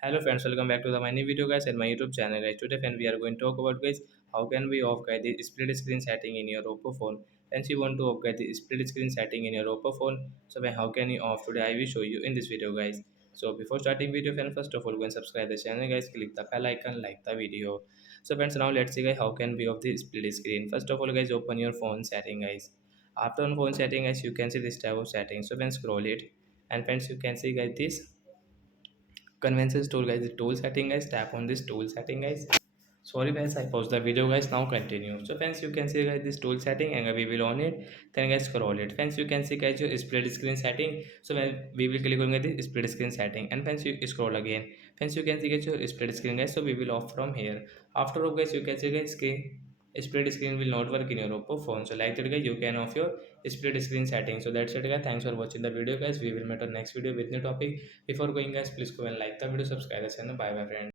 Hello friends, welcome back to the my new video guys and my YouTube channel guys. Today friend we are going to talk about guys how can we off guys the split screen setting in your Oppo phone. Friends you want to off guys the split screen setting in your Oppo phone. So when how can you off today I will show you in this video guys. So before starting video friend first of all go and subscribe the channel guys, click the bell icon, like the video. So friends now let's see guys how can we off the split screen. First of all guys open your phone setting guys. After on phone setting guys you can see this type of setting. So when scroll it and friends you can see guys this convenience tool guys, the tool setting guys, tap on this tool setting guys. Sorry guys, I paused the video guys, now continue. So friends you can see guys this tool setting and we will on it, then guys scroll it. Friends you can see guys your split screen setting. So when we will click on the split screen setting and friends you scroll again. Friends you can see guys your split screen guys, so we will off from here. After all guys you can see guys screen split screen will not work in your Oppo phone. So like that guys you can off your split screen setting. So that's it guys, thanks for watching the video guys, we will meet on next video with new topic. Before going guys please go and like the video, subscribe the channel. Bye bye friends.